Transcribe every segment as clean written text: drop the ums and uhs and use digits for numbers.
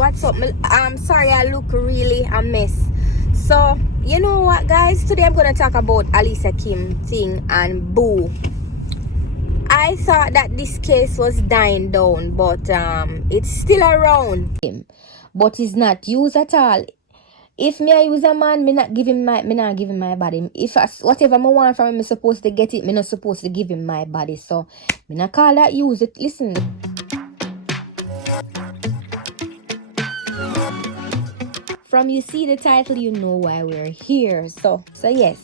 what's up? I'm sorry I look really a mess. So you know what, guys, today I'm gonna talk about Alicia Kim thing and Boo. I thought that this case was dying down, but it's still around, but it's not used at all. If me I use a man, me not give him my body. If whatever I want from him, me supposed to get it, me not supposed to give him my body. So me not call that use it. Listen, from you see the title, you know why we're here. So yes,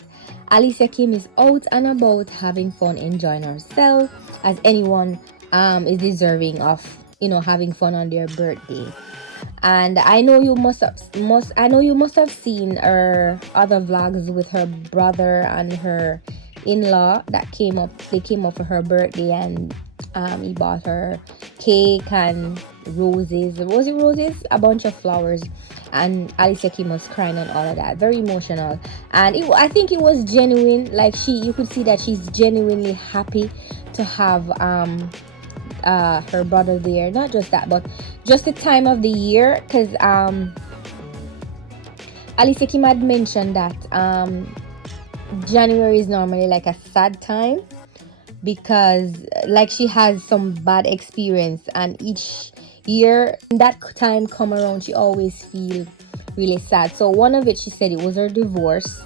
Alicia Kim is out and about having fun, enjoying herself, as anyone is deserving of, having fun on their birthday. And I know you must have seen her other vlogs with her brother and her in-law that came up for her birthday, and he bought her cake and roses. Was it roses? A bunch of flowers. And Alicia Kim was crying and all of that. Very emotional. And I think it was genuine. Like you could see that she's genuinely happy to have her brother there. Not just that, but just the time of the year, because Alicia Kim had mentioned that January is normally like a sad time, because like she has some bad experience, and each year that time come around she always feel really sad. So one of it, she said it was her divorce,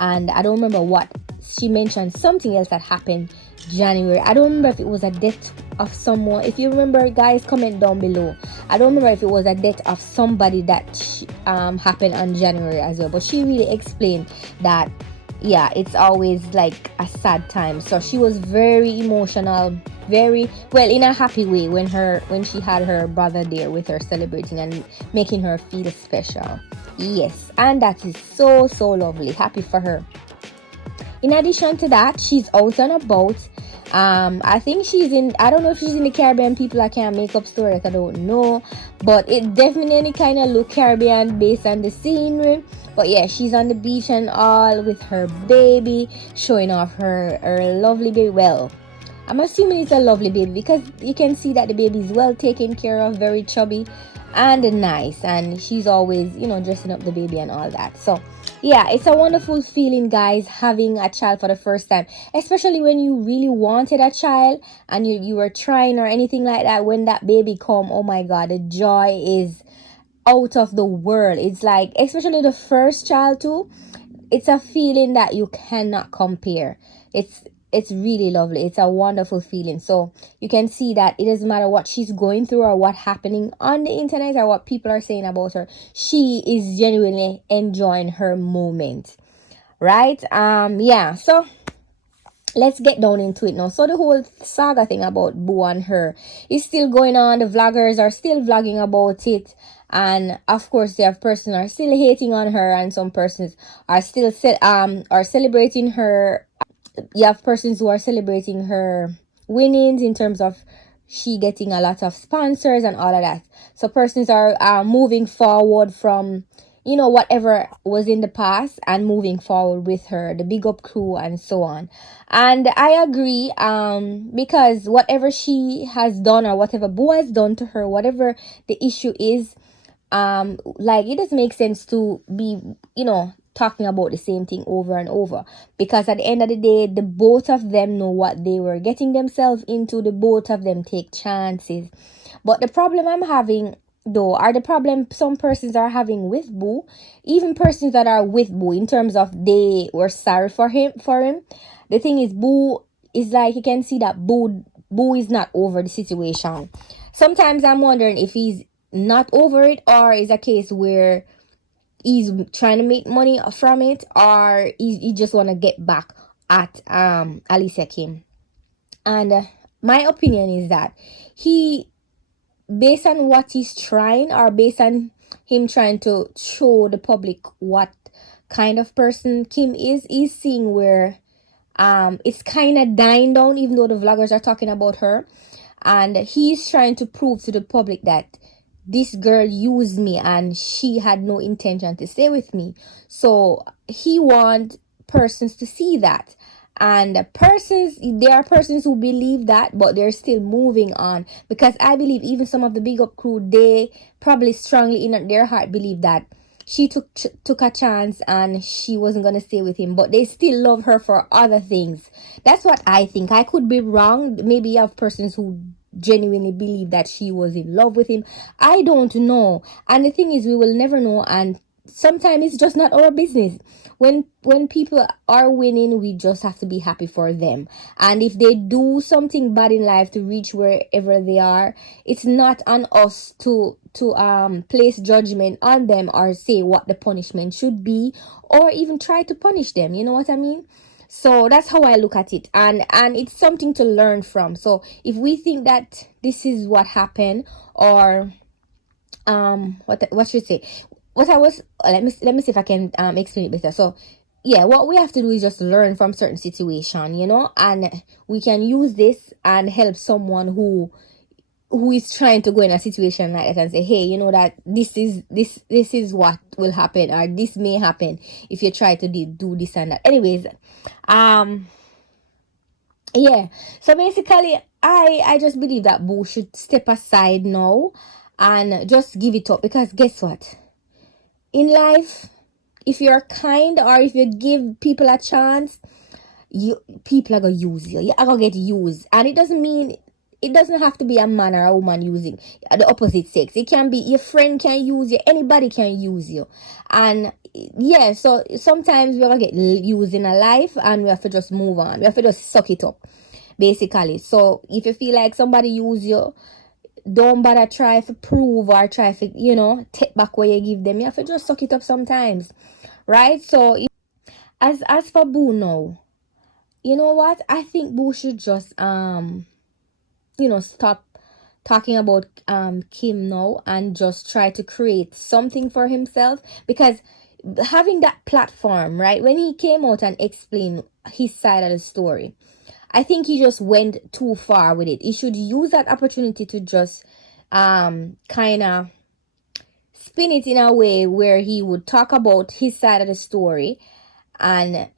and I don't remember what she mentioned. Something else that happened January. I don't remember if it was a death of someone. If you remember, guys, comment down below. I don't remember if it was a death of somebody that happened on January as well, but she really explained that yeah, it's always like a sad time. So she was very emotional, very well, in a happy way, when she had her brother there with her, celebrating and making her feel special. Yes, and that is so lovely. Happy for her. In addition to that, she's out and about. I think I don't know if she's in the Caribbean. People, I can't make up stories, I don't know, but it definitely kind of look Caribbean based on the scenery. But yeah, she's on the beach and all with her baby, showing off her lovely baby. Well, I'm assuming it's a lovely baby, because you can see that the baby is well taken care of, very chubby and nice, and she's always dressing up the baby and all that. So yeah, it's a wonderful feeling, guys, having a child for the first time, especially when you really wanted a child and you were trying or anything like that. When that baby come, oh my god, the joy is out of the world. It's like, especially the first child too, it's a feeling that you cannot compare. It's really lovely. It's a wonderful feeling. So you can see that it doesn't matter what she's going through or what happening on the internet or what people are saying about her, she is genuinely enjoying her moment, right? Yeah, so let's get down into it now. So the whole saga thing about Boo and her is still going on. The vloggers are still vlogging about it, and of course you have persons are still hating on her, and some persons are still are celebrating her. You have persons who are celebrating her winnings in terms of she getting a lot of sponsors and all of that. So persons are moving forward from whatever was in the past and moving forward with her, the big up crew and so on. And I agree, because whatever she has done or whatever Boo has done to her, whatever the issue is, like, it doesn't make sense to be talking about the same thing over and over, because at the end of the day, the both of them know what they were getting themselves into. The both of them take chances. But the problem I'm having though, are the problem some persons are having with Boo, even persons that are with Boo, in terms of they were sorry for him. The thing is, Boo is like, you can see that Boo is not over the situation. Sometimes I'm wondering if he's not over it, or is a case where he's trying to make money from it, or he just want to get back at Alicia Kim. And my opinion is that he, based on what he's trying, or based on him trying to show the public what kind of person Kim is, he's seeing where it's kind of dying down, even though the vloggers are talking about her, and he's trying to prove to the public that this girl used me and she had no intention to stay with me. So he wants persons to see that, And persons, there are persons who believe that, but they're still moving on, because I believe even some of the big up crew, they probably strongly in their heart believe that she took a chance and she wasn't gonna stay with him, but they still love her for other things. That's what I think. I could be wrong. Maybe you have persons who genuinely believe that she was in love with him. I don't know. And the thing is, we will never know, and sometimes it's just not our business. When people are winning, we just have to be happy for them. And if they do something bad in life to reach wherever they are, it's not on us to place judgment on them or say what the punishment should be, or even try to punish them. You know what I mean? So that's how I look at it, and it's something to learn from. So if we think that this is what happened, or what should I say, what I was, let me see if I can explain it better. So yeah, what we have to do is just learn from certain situation, and we can use this and help someone who is trying to go in a situation like that and say, hey, that this is what will happen, or this may happen if you try to do this and that. Anyways, yeah, so basically I just believe that Boo should step aside now and just give it up, because guess what, in life, if you're kind or if you give people a chance, people are gonna use you. You are gonna get used, and it doesn't have to be a man or a woman using the opposite sex. It can be your friend can use you, anybody can use you. And yeah, so sometimes we're gonna get used in a life, and we have to just move on. We have to just suck it up, basically. So if you feel like somebody use you, don't bother try to prove or try to take back what you give them. You have to just suck it up sometimes, right? So as for Boo now, you know what, I think Boo should just stop talking about Kim now and just try to create something for himself, because having that platform, right, when he came out and explained his side of the story, I think he just went too far with it. He should use that opportunity to just kind of spin it in a way where he would talk about his side of the story, and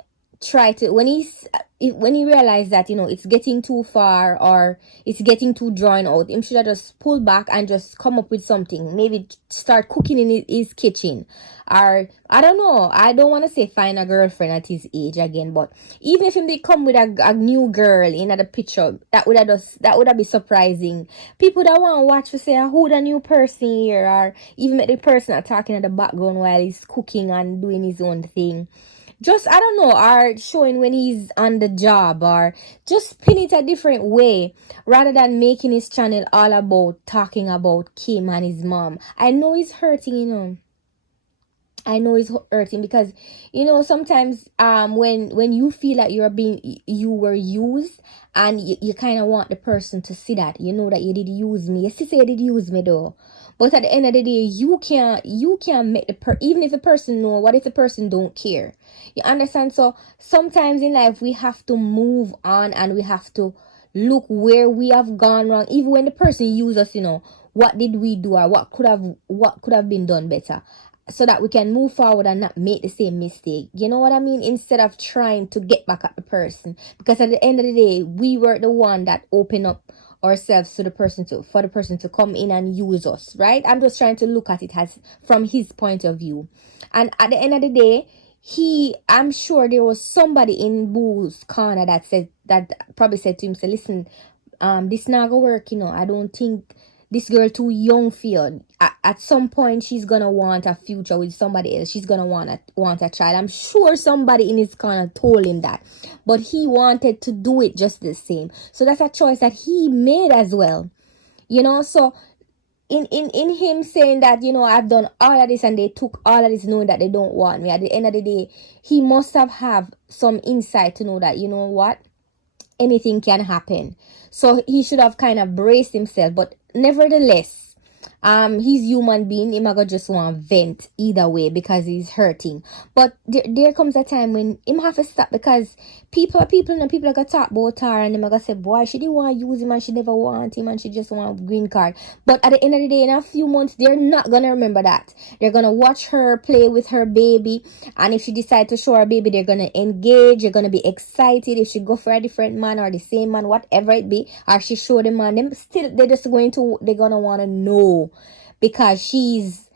try to, when he realized that it's getting too far or it's getting too drawn out, him should have just pull back and just come up with something. Maybe start cooking in his kitchen, or I don't know, I don't want to say find a girlfriend at his age again, but even if him they come with a new girl in the picture, that would have been surprising. People that want to watch to say, who the new person here, or even make the person talking in the background while he's cooking and doing his own thing. Just, I don't know, or showing when he's on the job, or just pin it a different way, rather than making his channel all about talking about Kim and his mom. I know he's hurting, I know it's hurting, because sometimes when you feel that you were used, and you kind of want the person to see that that you did use me. You still say you did use me though, but at the end of the day, you can't make even if the person know. What if the person don't care? You understand? So sometimes in life we have to move on, and we have to look where we have gone wrong, even when the person used us. What did we do, or what could have been done better, so that we can move forward and not make the same mistake. You know what I mean? Instead of trying to get back at the person, because at the end of the day, we were the one that opened up ourselves to for the person to come in and use us, right? I'm just trying to look at it as from his point of view. And at the end of the day, I'm sure there was somebody in Boo's corner that probably said to him, say, listen, this not gonna work, I don't think this girl too young for you. At some point she's gonna want a future with somebody else. She's gonna want a child. I'm sure somebody in his corner told him that, but he wanted to do it just the same. So that's a choice that he made as well. So in him saying that I've done all of this and they took all of this, knowing that they don't want me, at the end of the day, he must have some insight to know that what, anything can happen. So he should have kind of braced himself. But nevertheless, He's human being. Him go just want vent either way because he's hurting. But there comes a time when him have to stop because people and people are gonna talk about her and them are gonna say, boy, she didn't want to use him and she never want him and she just want a green card. But at the end of the day, in a few months, they're not gonna remember that. They're gonna watch her play with her baby, and if she decide to show her baby, they're gonna engage. They're gonna be excited if she go for a different man or the same man, whatever it be, or she show the man. Them still, they're gonna wanna know because she's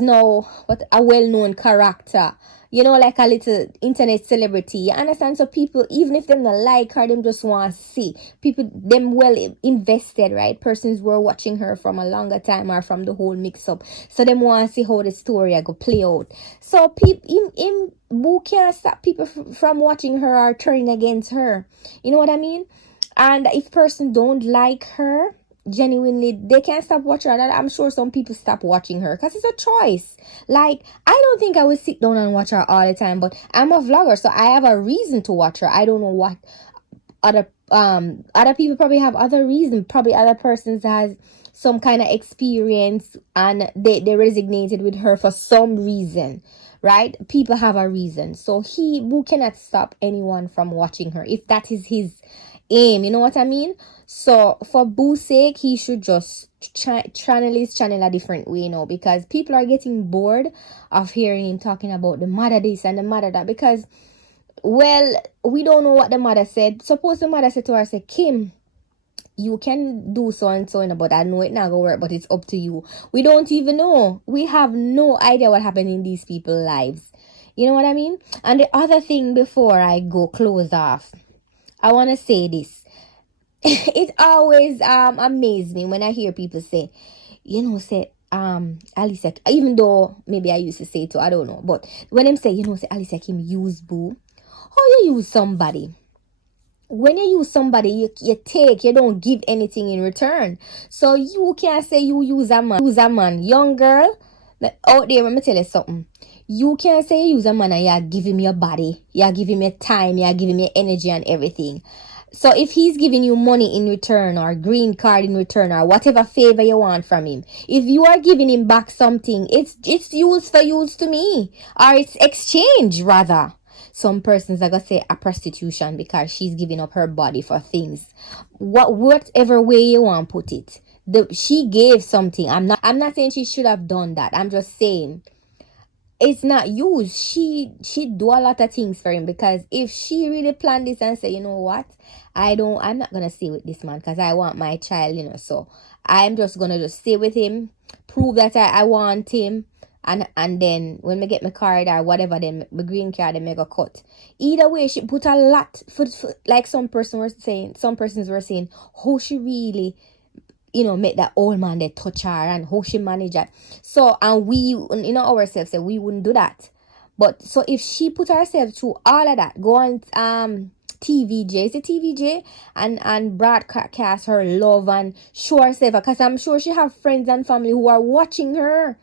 now a well-known character, like a little internet celebrity, you understand? So people, even if them not like her, them just want to see people, them well invested, right? Persons were watching her from a longer time or from the whole mix-up, so them want to see how the story go play out. So people in Boo can't stop people from watching her or turning against her, you know what I mean? And if person don't like her genuinely, they can't stop watching her. And I'm sure some people stop watching her because it's a choice. Like, I don't think I would sit down and watch her all the time, but I'm a vlogger, so I have a reason to watch her. I don't know what other people probably have other reasons. Probably other persons has some kind of experience and they resonated with her for some reason, right? People have a reason. So Boo cannot stop anyone from watching her if that is his aim, you know what I mean? So for Boo's sake, he should just channel his channel a different way now, because people are getting bored of hearing him talking about the mother this and the mother that, because, well, we don't know what the mother said. Suppose the mother said to her, say, Kim, you can do so and so, but I know it not gonna work, but it's up to you. We don't even know. We have no idea what happened in these people's lives. You know what I mean? And the other thing before I go close off, I want to say this. It always amazes me when I hear people say, say, Alicia, even though maybe I used to say it too, I don't know. But when them say, say, Alicia Kim use Boo, how you use somebody? When you use somebody, you don't give anything in return. So you can't say you use a man. Young girl, out there, let me tell you something. You can't say you use a man and you're giving me your body, you're giving me time, you're giving me energy and everything. So if he's giving you money in return or green card in return or whatever favor you want from him, if you are giving him back something, it's used for use to me, or it's exchange rather. Some persons are gonna say a prostitution because she's giving up her body for things. Whatever way you want to put it, she gave something. I'm not saying she should have done that. I'm just saying it's not used. She do a lot of things for him, because if she really planned this and say, you know what, I'm not gonna stay with this man because I want my child, so I'm just gonna just stay with him, prove that I want him, and then when we get my card or whatever, then my green card, then make a cut. Either way, she put a lot for like some persons were saying how she really make that old man they touch her and how she manage that. So, and we, ourselves say we wouldn't do that. But so if she put herself through all of that, go on TVJ, is it TVJ, and broadcast her love and show herself, because I'm sure she have friends and family who are watching her.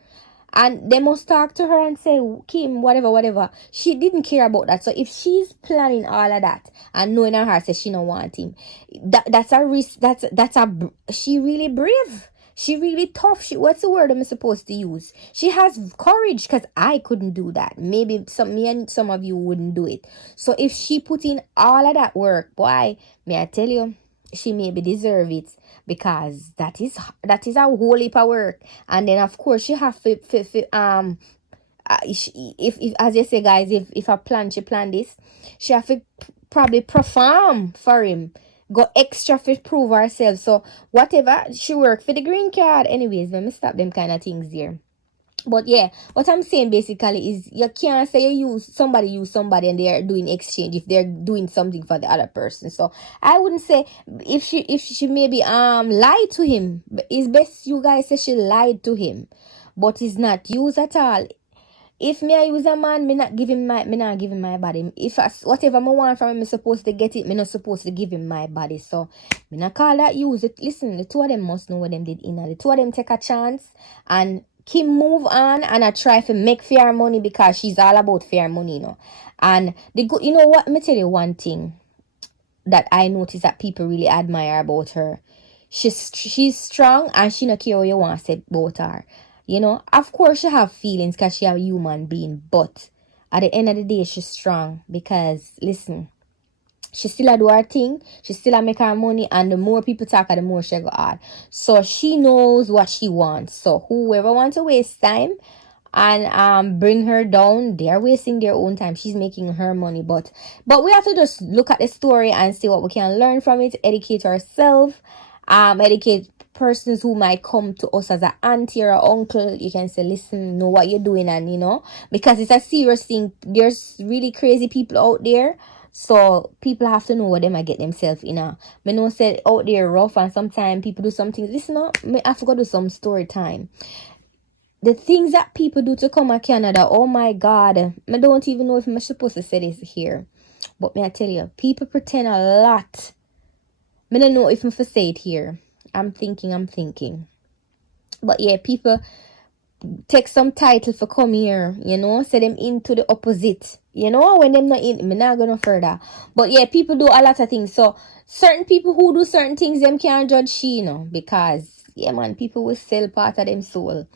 And they must talk to her and say, Kim, whatever. She didn't care about that. So if she's planning all of that and knowing her heart says she don't want him, that's a risk. She really brave. She really tough. What's the word I'm supposed to use? She has courage, because I couldn't do that. Maybe me and some of you wouldn't do it. So if she put in all of that work, boy, may I tell you, she maybe deserve it, because that is a whole heap of work. And then of course she have to if as you say, guys, if she plan this, she have to probably perform for him, go extra to prove herself. So whatever, she work for the green card anyways. Let me stop them kind of things here. But yeah, what I'm saying basically is you can't say you use somebody and they are doing exchange if they're doing something for the other person. So I wouldn't say if she maybe lied to him. It's best you guys say she lied to him, but it's not used at all. If me I use a man, me not give him my body. If whatever I want from him, me supposed to get it. Me not supposed to give him my body. So me not call that use it. Listen, the two of them must know what them did in. The two of them take a chance and Kim move on, and I try to make fair money, because she's all about fair money, And the good, what? Let me tell you one thing that I notice that people really admire about her. she's strong and she not care what you want to say about her. You know, of course she have feelings because she a human being, but at the end of the day, she's strong because listen, she still a do her thing, she still a make her money, and the more people talk, the more she go hard. So she knows what she wants. So whoever wants to waste time and bring her down, they're wasting their own time. She's making her money, but we have to just look at the story and see what we can learn from it, educate ourselves, educate persons who might come to us as an auntie or an uncle. You can say, listen, know what you're doing, and you know, because it's a serious thing. There's really crazy people out there, so people have to know what they might get themselves in. Me know say out there rough, and sometimes people do some things. Listen up, me I forgot to do some story time. The things that people do to come to Canada, oh my God, I don't even know if I'm supposed to say this here, but may I tell you, people pretend a lot. I don't know if I'm for say it here. I'm thinking. But yeah, people take some title for come here, you know, say them into the opposite. You know, when them not in, me not gonna further. But yeah, people do a lot of things. So certain people who do certain things, them can't judge she, you know, because yeah man, people will sell part of them soul.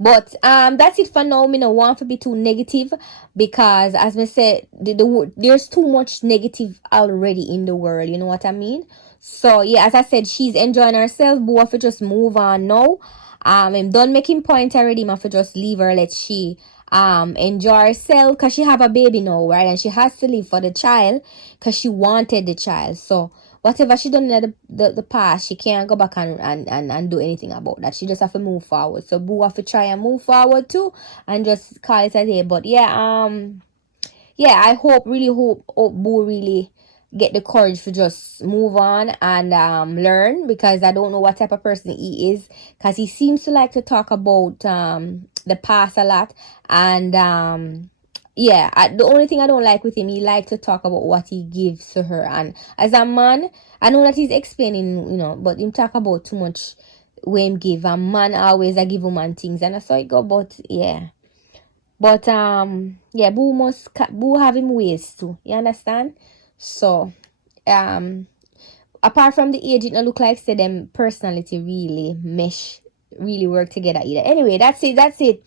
But that's it for now. Me no want to be too negative because as I said, there's too much negative already in the world, you know what I mean? So yeah, as I said, she's enjoying herself, but if we just move on now. I'm done making point already. I have to just leave her, let she enjoy herself because she have a baby now, right? And she has to live for the child because she wanted the child. So whatever she done in the past, she can't go back and do anything about that. She just have to move forward. So Boo have to try and move forward too and just call it a day. But yeah, yeah, I really hope Boo really get the courage to just move on and learn, because I don't know what type of person he is, because he seems to like to talk about the past a lot. And yeah, the only thing I don't like with him, he like to talk about what he gives to her. And as a man, I know that he's explaining, you know, but him talk about too much when him give. A man always I give woman things, and that's how it go. But yeah, but yeah, Boo have him ways too, you understand? So apart from the age, it not look like say them personality really mesh, really work together either. Anyway, that's it.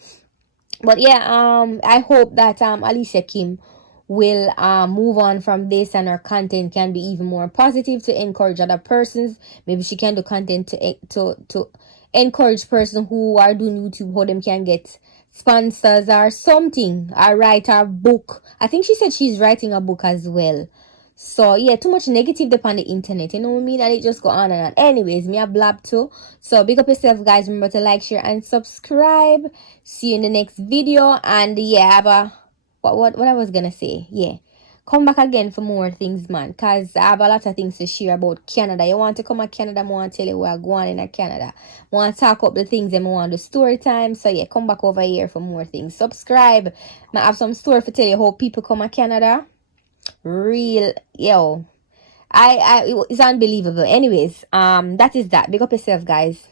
But yeah, I hope that Alicia Kim will move on from this and her content can be even more positive to encourage other persons. Maybe she can do content to encourage person who are doing YouTube, how them can get sponsors or something, or write a book. I think she said she's writing a book as well. So yeah, too much negative upon the internet, you know what I mean? And it just go on and on. Anyways, me a blab too. So big up yourself, guys. Remember to like, share, and subscribe. See you in the next video. And yeah, I have a what I was gonna say. Yeah, come back again for more things, man, because I have a lot of things to share about Canada. You want to come to Canada, I want to tell you where I'm going in Canada. I want to talk up the things and I want the story time. So yeah, come back over here for more things. Subscribe. I have some story to tell you how people come to Canada. Real, yo, it's unbelievable. Anyways, that is that. Big up yourself, guys.